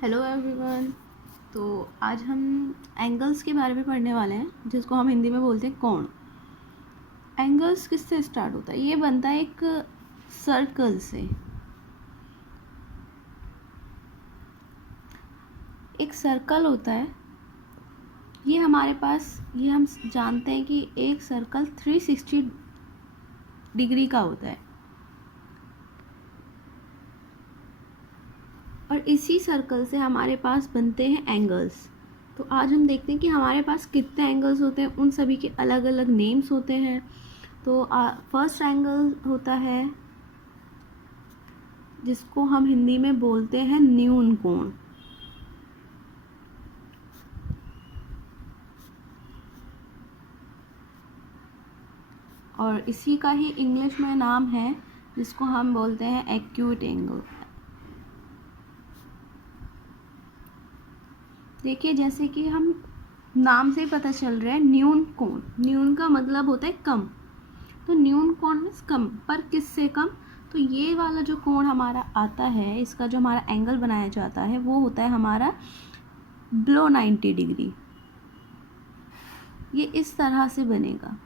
Hello everyone. तो आज हम एंगल्स के बारे में पढ़ने वाले हैं, जिसको हम हिंदी में बोलते हैं कोण। एंगल्स किससे स्टार्ट होता है? ये बनता है एक सर्कल से। एक सर्कल होता है, ये हमारे पास, ये हम जानते हैं कि एक सर्कल 360 डिग्री का होता है, और इसी सर्कल से हमारे पास बनते हैं एंगल्स। तो आज हम देखते हैं कि हमारे पास कितने एंगल्स होते हैं, उन सभी के अलग अलग नेम्स होते हैं। तो फर्स्ट एंगल होता है जिसको हम हिंदी में बोलते हैं न्यून कोण। और इसी का ही इंग्लिश में नाम है जिसको हम बोलते हैं एक्यूट एंगल। देखिए, जैसे कि हम नाम से ही पता चल रहा है, न्यून कोण, न्यून का मतलब होता है कम। तो न्यून कोण मीन्स कम, पर किससे कम? तो ये वाला जो कोण हमारा आता है, इसका जो हमारा एंगल बनाया जाता है वो होता है हमारा बिलो 90 डिग्री। ये इस तरह से बनेगा।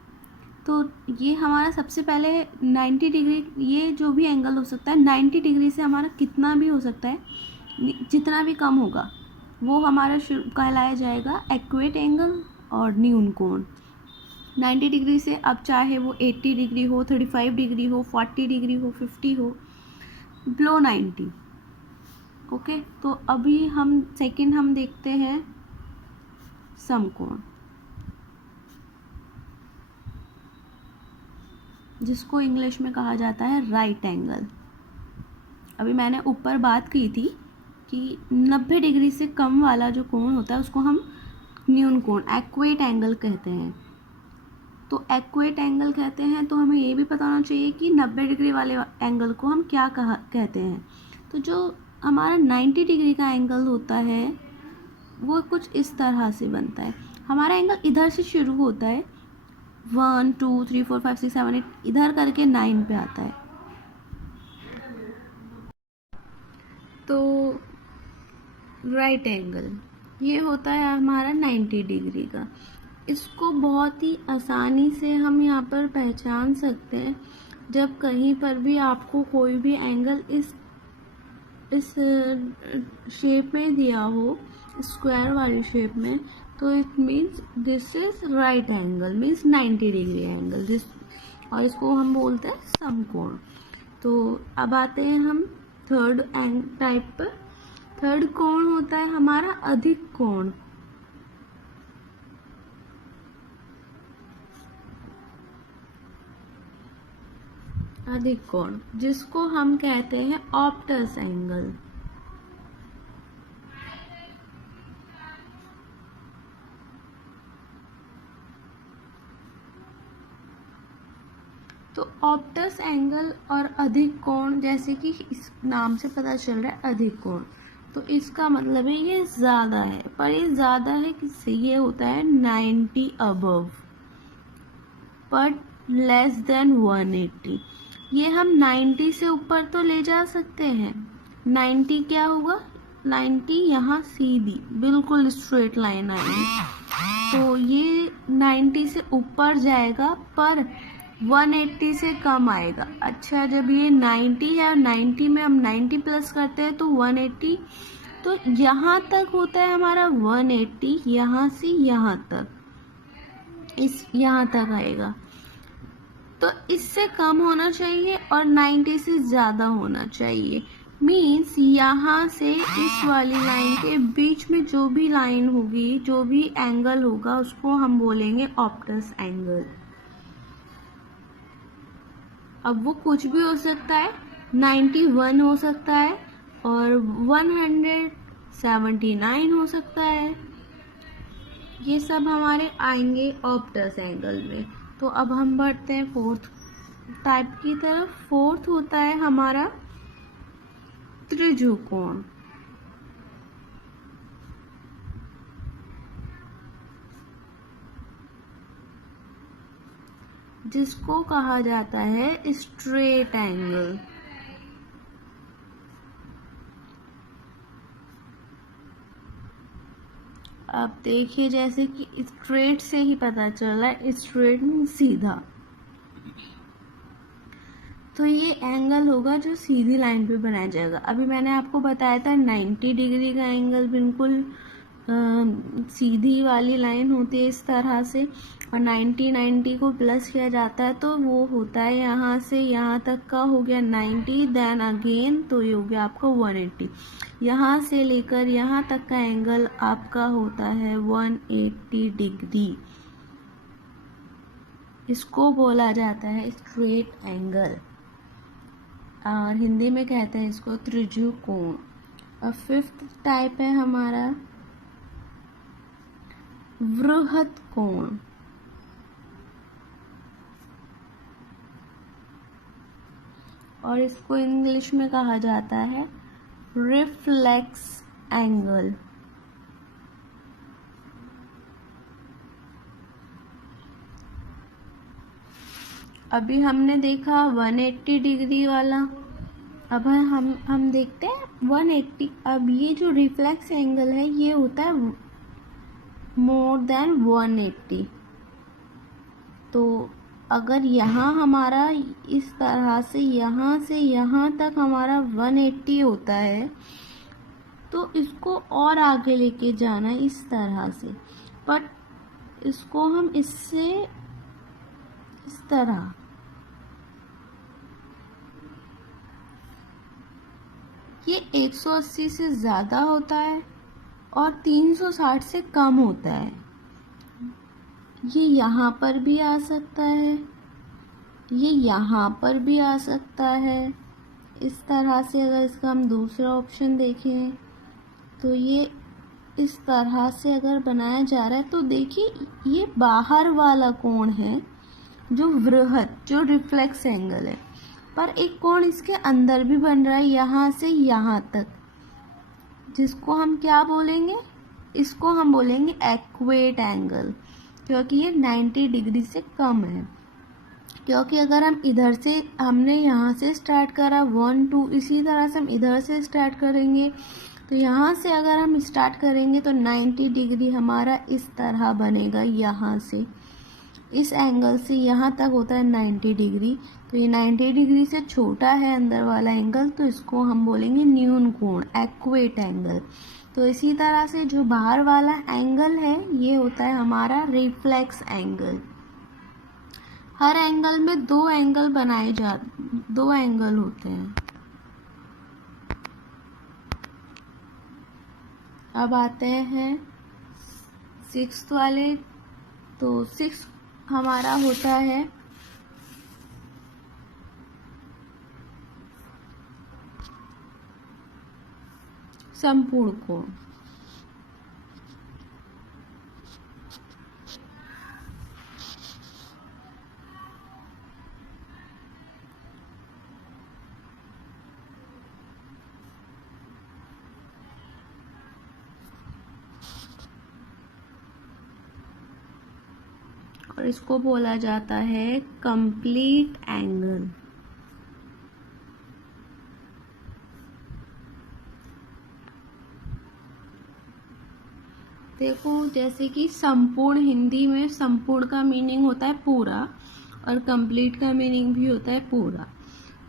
तो ये हमारा सबसे पहले 90 डिग्री, ये जो भी एंगल हो सकता है 90 डिग्री से हमारा कितना भी हो सकता है, जितना भी कम होगा वो हमारा कहलाया जाएगा एक्यूट एंगल और न्यून कोण। 90 डिग्री से अब चाहे वो 80 डिग्री हो, 35 डिग्री हो, 40 डिग्री हो, 50 हो, बिलो 90। ओके, तो अभी हम सेकंड हम देखते हैं समकोण, जिसको इंग्लिश में कहा जाता है राइट एंगल। अभी मैंने ऊपर बात की थी कि 90 डिग्री से कम वाला जो कोण होता है उसको हम न्यून कोण, एक्यूट एंगल कहते हैं। तो एक्यूट एंगल कहते हैं, तो हमें ये भी पता होना चाहिए कि 90 डिग्री वाले एंगल को हम क्या कहते हैं। तो जो हमारा 90 डिग्री का एंगल होता है वो कुछ इस तरह से बनता है। हमारा एंगल इधर से शुरू होता है, 1 2 3 4 5 6 7 8 इधर करके 9 पे आता है। तो राइट एंगल ये होता है हमारा 90 डिग्री का। इसको बहुत ही आसानी से हम यहाँ पर पहचान सकते हैं। जब कहीं पर भी आपको कोई भी एंगल इस शेप में दिया हो, स्क्वायर वाली शेप में, तो it means this is right angle, means 90 degree angle, जिस और इसको हम बोलते हैं समकोण। तो अब आते हैं हम थर्ड टाइप पर। थर्ड कोण होता है हमारा अधिक कोण। अधिक कोण जिसको हम कहते हैं ऑप्टस एंगल। तो ऑप्टस एंगल और अधिक कोण, जैसे कि इस नाम से पता चल रहा है अधिक कोण, तो इसका मतलब है ये ज़्यादा है। पर ये ज़्यादा है किससे? ये होता है 90 अबव, बट लेस देन 180। ये हम 90 से ऊपर तो ले जा सकते हैं। 90 क्या होगा? 90 यहाँ सीधी बिल्कुल स्ट्रेट लाइन आएगी, तो ये 90 से ऊपर जाएगा पर 180 से कम आएगा। अच्छा, जब ये 90 है और 90 में हम 90 प्लस करते हैं तो 180, तो यहाँ तक होता है हमारा 180, यहाँ से यहाँ तक, इस यहाँ तक आएगा। तो इससे कम होना चाहिए और 90 से ज़्यादा होना चाहिए। मीन्स यहाँ से इस वाली लाइन के बीच में जो भी लाइन होगी, जो भी एंगल होगा, उसको हम बोलेंगे ऑप्टस एंगल। अब वो कुछ भी हो सकता है, 91 हो सकता है और 179 हो सकता है। ये सब हमारे आएंगे ऑप्टस एंगल में। तो अब हम बढ़ते हैं फोर्थ टाइप की तरफ। फोर्थ होता है हमारा त्रिभुज, जिसको कहा जाता है स्ट्रेट एंगल। अब देखिए जैसे कि स्ट्रेट से ही पता चल रहा है, स्ट्रेट मीन्स सीधा, तो ये एंगल होगा जो सीधी लाइन पे बनाया जाएगा। अभी मैंने आपको बताया था 90 डिग्री का एंगल बिल्कुल सीधी वाली लाइन होती है इस तरह से, और 90 को प्लस किया जाता है तो वो होता है यहाँ से यहाँ तक का हो गया 90, देन अगेन तो ये हो गया आपका 180। यहाँ से लेकर यहाँ तक का एंगल आपका होता है 180 डिग्री। इसको बोला जाता है स्ट्रेट एंगल, और हिंदी में कहते हैं इसको त्रिज्यु कोण। और फिफ्थ टाइप है हमारा वृहत कोण। और इसको इंग्लिश में कहा जाता है रिफ्लेक्स एंगल। अभी हमने देखा 180 डिग्री वाला, अब हम देखते हैं 180। अब ये जो रिफ्लेक्स एंगल है ये होता है मोर देन 180। तो अगर यहाँ हमारा इस तरह से यहाँ तक हमारा 180 होता है तो इसको और आगे लेके जाना है इस तरह से, बट इसको हम इससे इस तरह ये 180 से ज़्यादा होता है और 360 से कम होता है। ये यहाँ पर भी आ सकता है, ये यहाँ पर भी आ सकता है। इस तरह से अगर इसका हम दूसरा ऑप्शन देखें तो ये इस तरह से अगर बनाया जा रहा है तो देखिए ये बाहर वाला कोण है जो वृहत, जो रिफ्लेक्स एंगल है, पर एक कोण इसके अंदर भी बन रहा है यहाँ से यहाँ तक, जिसको हम क्या बोलेंगे, इसको हम बोलेंगे एक्वेट एंगल, क्योंकि ये 90 डिग्री से कम है। क्योंकि अगर हम इधर से, हमने यहाँ से स्टार्ट करा 1 2, इसी तरह से हम इधर से स्टार्ट करेंगे, तो यहाँ से अगर हम स्टार्ट करेंगे तो 90 डिग्री हमारा इस तरह बनेगा। यहाँ से इस एंगल से यहाँ तक होता है 90 डिग्री, तो ये 90 डिग्री से छोटा है अंदर वाला एंगल, तो इसको हम बोलेंगे न्यून कोण, एक्वेट एंगल। तो इसी तरह से जो बाहर वाला एंगल है ये होता है हमारा रिफ्लेक्स एंगल। हर एंगल में दो एंगल होते हैं। अब आते हैं सिक्स्थ वाले, तो सिक्स्थ हमारा होता है संपूर्ण कोण। और इसको बोला जाता है कंप्लीट एंगल। देखो जैसे कि संपूर्ण, हिंदी में संपूर्ण का मीनिंग होता है पूरा और कंप्लीट का मीनिंग भी होता है पूरा।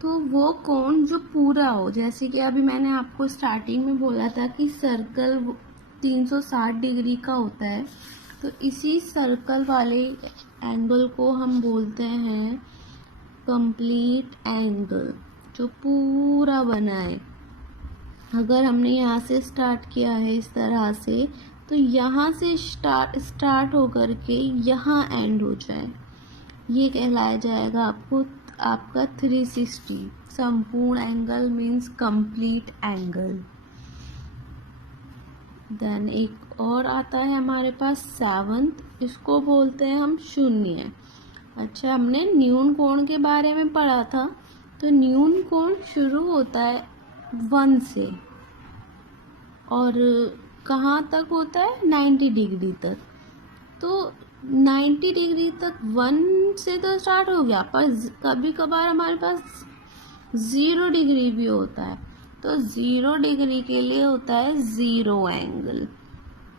तो वो कोण जो पूरा हो, जैसे कि अभी मैंने आपको स्टार्टिंग में बोला था कि सर्कल 360 डिग्री का होता है, तो इसी सर्कल वाले एंगल को हम बोलते हैं कंप्लीट एंगल, जो पूरा बना है। अगर हमने यहाँ से स्टार्ट किया है इस तरह से, तो यहाँ से स्टार्ट होकर के यहाँ एंड हो जाए, ये कहलाया जाएगा आपका 360। संपूर्ण angle means complete angle. Then एक और आता है हमारे पास सेवंथ, इसको बोलते हैं हम शून्य। अच्छा, हमने न्यून कोण के बारे में पढ़ा था, तो न्यून कोण शुरू होता है 1 से और कहाँ तक होता है 90 डिग्री तक। तो 90 डिग्री तक 1 से तो स्टार्ट हो गया, पर कभी कभार हमारे पास 0 डिग्री भी होता है, तो 0 डिग्री के लिए होता है 0 एंगल।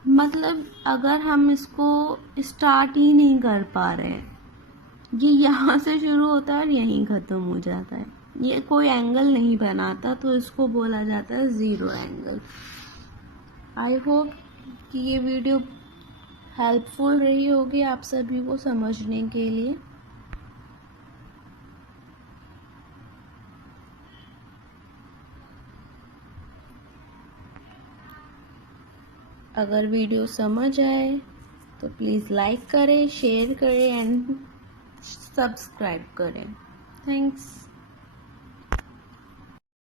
मतलब अगर हम इसको स्टार्ट ही नहीं कर पा रहे हैं, ये यहाँ से शुरू होता है और यहीं ख़त्म हो जाता है, ये कोई एंगल नहीं बनाता, तो इसको बोला जाता है ज़ीरो एंगल। आई होप कि ये वीडियो हेल्पफुल रही होगी आप सभी को समझने के लिए। अगर वीडियो समझ आए तो प्लीज़ लाइक करें, शेयर करें एंड सब्सक्राइब करें। थैंक्स।